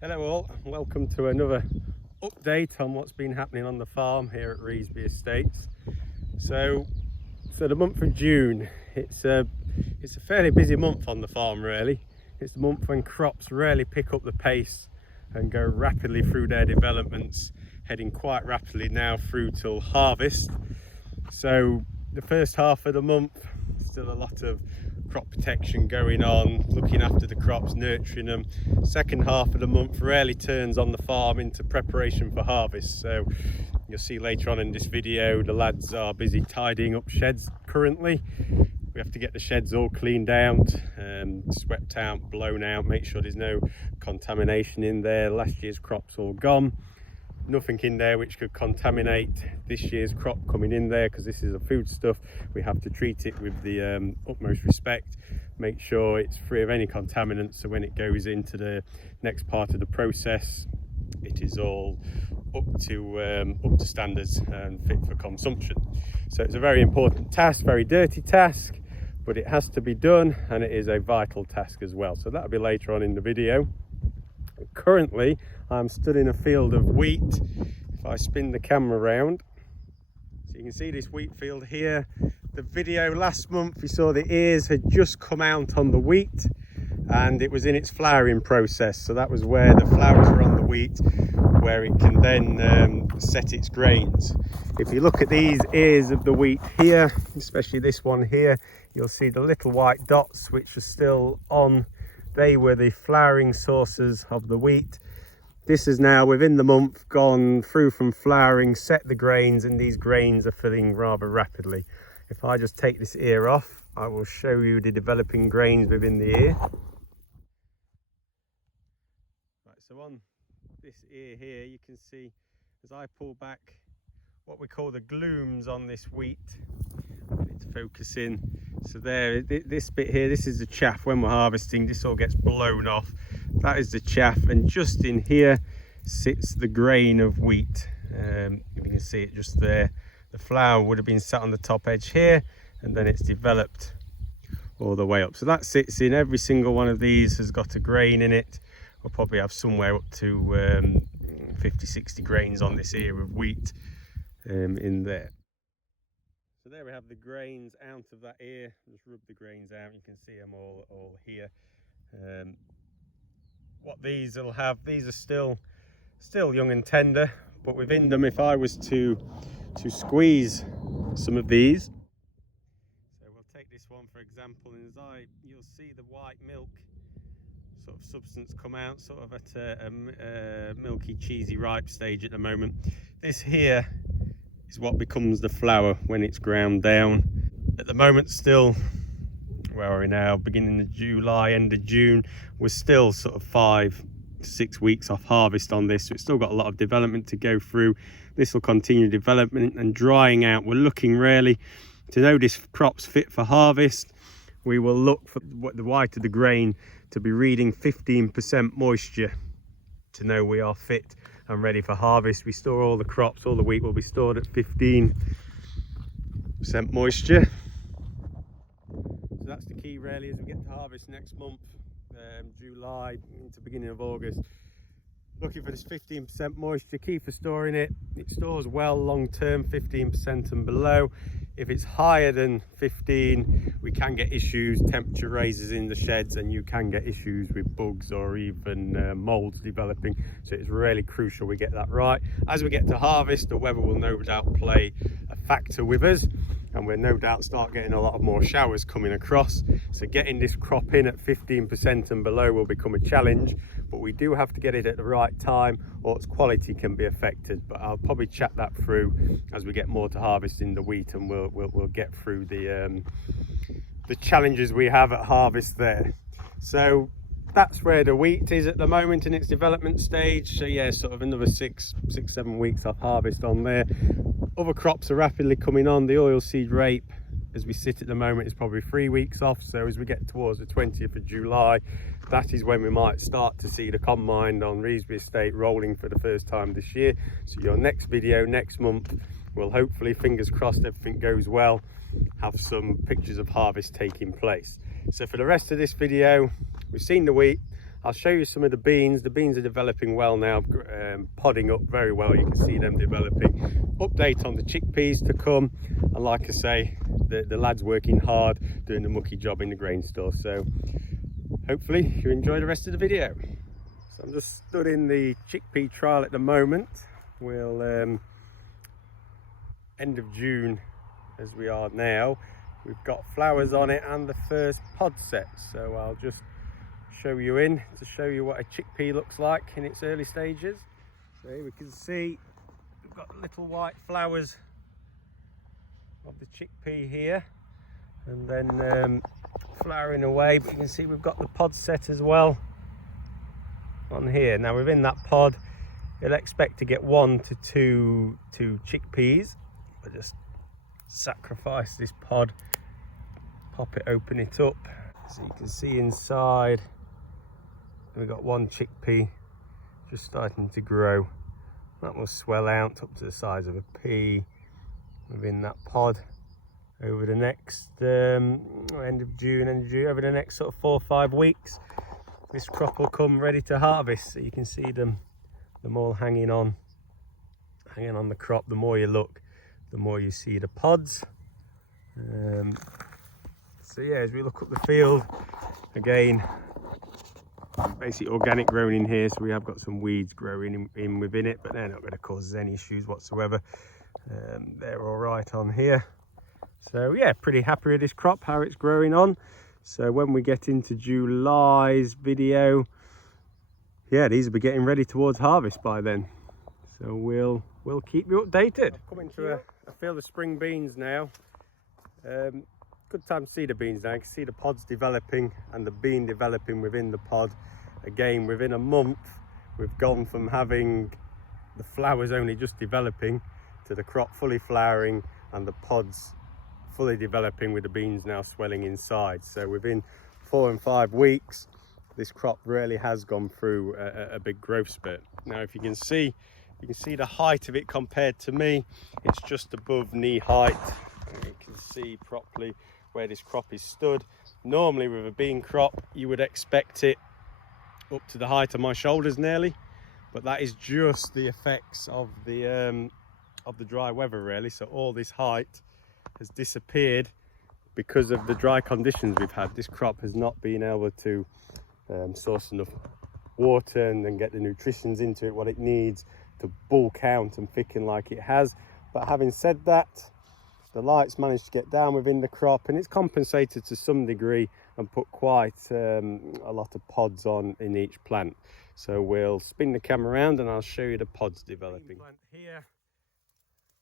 Hello all, welcome to another update on what's been happening on the farm here at Revesby Estates. So the month of June, it's a fairly busy month on the farm really. It's the month when crops really pick up the pace and go rapidly through their developments, heading quite rapidly now through till harvest. So the first half of the month, still a lot of crop protection going on, looking after the crops, nurturing them. Second half of the month really turns on the farm into preparation for harvest. So you'll see later on in this video, the lads are busy tidying up sheds currently. We have to get the sheds all cleaned out, swept out, blown out, make sure there's no contamination in there. Last year's crop's all gone. Nothing in there which could contaminate this year's crop coming in there, because this is a foodstuff. We have to treat it with the utmost respect, make sure it's free of any contaminants, so when it goes into the next part of the process it is all up to standards and fit for consumption. So it's a very important task, very dirty task, but it has to be done, and it is a vital task as well. So that'll be later on in the video. Currently I'm stood in a field of wheat. If I spin the camera around, so you can see this wheat field here. The video last month you saw the ears had just come out on the wheat and it was in its flowering process. So that was where the flowers are on the wheat, where it can then set its grains. If you look at these ears of the wheat here, especially this one here, you'll see the little white dots which are still on. They were the flowering sources of the wheat. This is now within the month gone through from flowering, set the grains, and these grains are filling rather rapidly. If I just take this ear off, I will show you the developing grains within the ear. Right, so on this ear here you can see as I pull back what we call the glooms on this wheat. Get it to focus in. So there, this bit here, this is the chaff. When we're harvesting, this all gets blown off. That is the chaff, and just in here sits the grain of wheat. You can see it just there. The flour would have been sat on the top edge here, and then it's developed all the way up. So that sits in, every single one of these has got a grain in it. We'll probably have somewhere up to 50-60 grains on this ear of wheat in there. So there we have the grains out of that ear. Just rub the grains out, you can see them all here. What these will have, these are still young and tender, but within them, if I was to squeeze some of these, so we'll take this one for example, and you'll see the white milk sort of substance come out, sort of at a milky cheesy ripe stage at the moment. This here is what becomes the flour when it's ground down. At the moment still, where are we now, beginning of July, end of June, we're still sort of 5 to 6 weeks off harvest on this, so it's still got a lot of development to go through. This will continue development and drying out. We're looking really to know this crop's fit for harvest. We will look for the white of the grain to be reading 15% moisture to know we are fit and ready for harvest. We store all the crops, all the wheat will be stored at 15% moisture. So that's the key really as we get to harvest next month, July into beginning of August. Looking for this 15% moisture, key for storing it. It stores well long term, 15% and below. If it's higher than 15, we can get issues, temperature raises in the sheds, and you can get issues with bugs or even molds developing. So it's really crucial we get that right. As we get to harvest, the weather will no doubt play a factor with us, and we'll no doubt start getting a lot of more showers coming across. So getting this crop in at 15% and below will become a challenge, but we do have to get it at the right time or its quality can be affected. But I'll probably chat that through as we get more to harvest in the wheat, and we'll get through the challenges we have at harvest there. So that's where the wheat is at the moment in its development stage. So yeah, sort of another 6-7 weeks off harvest on there. Other crops are rapidly coming on. The oilseed rape, as we sit at the moment, is probably 3 weeks off. So as we get towards the 20th of July, that is when we might start to see the combine on Revesby Estate rolling for the first time this year. So your next video next month will hopefully, fingers crossed, everything goes well, have some pictures of harvest taking place. So for the rest of this video, we've seen the wheat. I'll show you some of the beans. The beans are developing well now, podding up very well. You can see them developing. Update on the chickpeas to come, and like I say, the lad's working hard doing the mucky job in the grain store. So hopefully you enjoy the rest of the video. So I'm just stood in the chickpea trial at the moment. We'll end of June as we are now. We've got flowers on it and the first pod set, so I'll just show you in to show you what a chickpea looks like in its early stages. So here we can see we've got little white flowers of the chickpea here, and then flowering away, but you can see we've got the pod set as well on here. Now within that pod you'll expect to get 1 to 2 chickpeas. I just sacrifice this pod, pop it, open it up, so you can see inside we've got 1 chickpea just starting to grow. That will swell out up to the size of a pea within that pod over the next end of June, over the next sort of 4 or 5 weeks. This crop will come ready to harvest, so you can see them all hanging on the crop. The more you look, the more you see the pods. So yeah, as we look up the field again, basically organic growing in here, so we have got some weeds growing in within it, but they're not going to cause us any issues whatsoever. They're all right on here. So yeah, pretty happy with this crop, how it's growing on. So when we get into July's video, yeah, these will be getting ready towards harvest by then. So we'll keep you updated. I've come into a field of spring beans now. Good time to see the beans now. You can see the pods developing and the bean developing within the pod. Again, within a month, we've gone from having the flowers only just developing to the crop fully flowering and the pods fully developing with the beans now swelling inside. So within 4 and 5 weeks, this crop really has gone through a big growth spurt. Now, if you can see the height of it compared to me, it's just above knee height. And you can see properly where this crop is stood. Normally with a bean crop you would expect it up to the height of my shoulders nearly, but that is just the effects of the dry weather really. So all this height has disappeared because of the dry conditions we've had. This crop has not been able to source enough water and then get the nutritions into it what it needs to bulk out and thicken like it has. But having said that, the light's managed to get down within the crop, and it's compensated to some degree and put quite a lot of pods on in each plant. So we'll spin the camera around and I'll show you the pods developing. Plant here,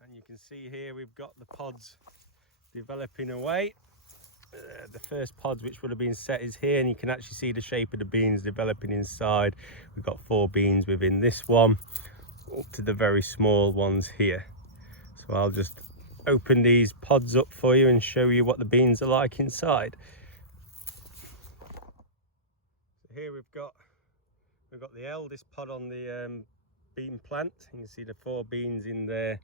and you can see here we've got the pods developing away. The first pods which would have been set is here, and you can actually see the shape of the beans developing inside. We've got 4 beans within this one, up to the very small ones here. So I'll just open these pods up for you and show you what the beans are like inside. So here we've got the eldest pod on the bean plant. You can see the 4 beans in there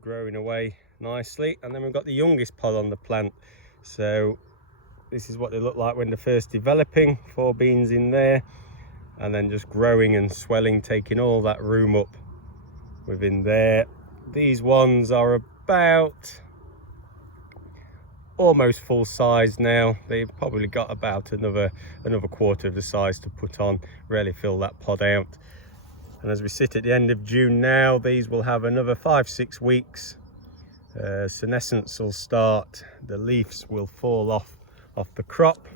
growing away nicely, and then we've got the youngest pod on the plant. So this is what they look like when they're first developing, 4 beans in there, and then just growing and swelling, taking all that room up within there. These ones are about almost full size now. They've probably got about another quarter of the size to put on, really fill that pod out. And as we sit at the end of June now, these will have another 5-6 weeks. Senescence will start, the leaves will fall off the crop,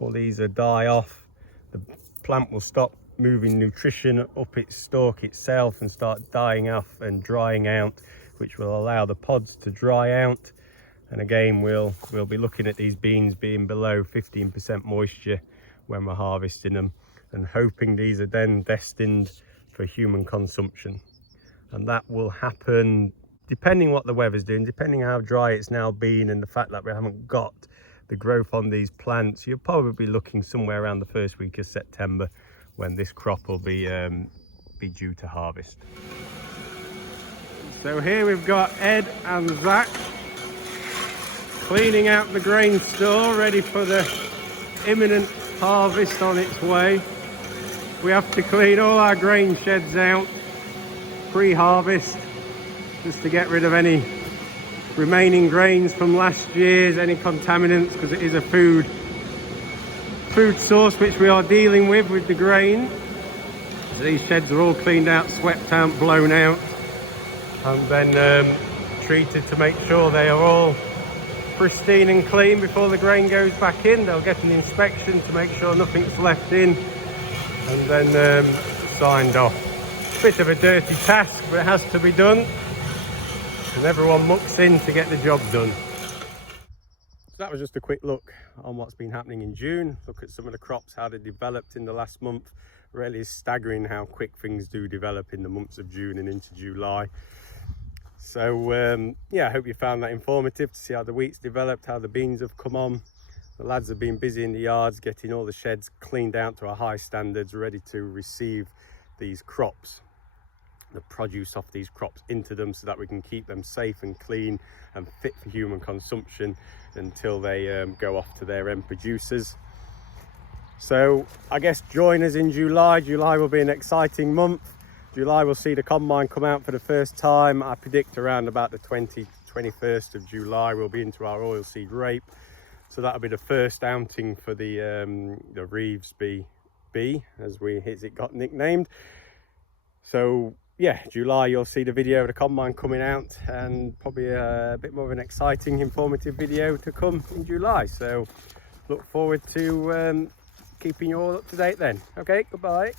all these will die off, the plant will stop moving nutrition up its stalk itself and start dying off and drying out, which will allow the pods to dry out. And again, we'll be looking at these beans being below 15% moisture when we're harvesting them, and hoping these are then destined for human consumption. And that will happen depending what the weather's doing, depending how dry it's now been, and the fact that we haven't got the growth on these plants. You're probably looking somewhere around the first week of September when this crop will be due to harvest. So here we've got Ed and Zach cleaning out the grain store, ready for the imminent harvest on its way. we have to clean all our grain sheds out pre-harvest, just to get rid of any remaining grains from last year's, any contaminants, because it is a food source which we are dealing with the grain. So these sheds are all cleaned out, swept out, blown out, and then treated to make sure they are all pristine and clean before the grain goes back in. They'll get an inspection to make sure nothing's left in, and then signed off. Bit of a dirty task, but it has to be done, and everyone mucks in to get the job done. So that was just a quick look on what's been happening in June. Look at some of the crops, how they developed in the last month. Really is staggering how quick things do develop in the months of June and into July. So yeah, I hope you found that informative to see how the wheat's developed, how the beans have come on. The lads have been busy in the yards getting all the sheds cleaned out to our high standards, ready to receive these crops, the produce off these crops into them, so that we can keep them safe and clean and fit for human consumption until they go off to their end producers. So I guess join us in July. July will be an exciting month. July will see the combine come out for the first time. I predict around about the 21st of July we'll be into our oilseed rape. So that'll be the first outing for the Revesby B, as it got nicknamed. So yeah, July you'll see the video of the combine coming out, and probably a bit more of an exciting, informative video to come in July. So look forward to keeping you all up to date then. Okay, goodbye.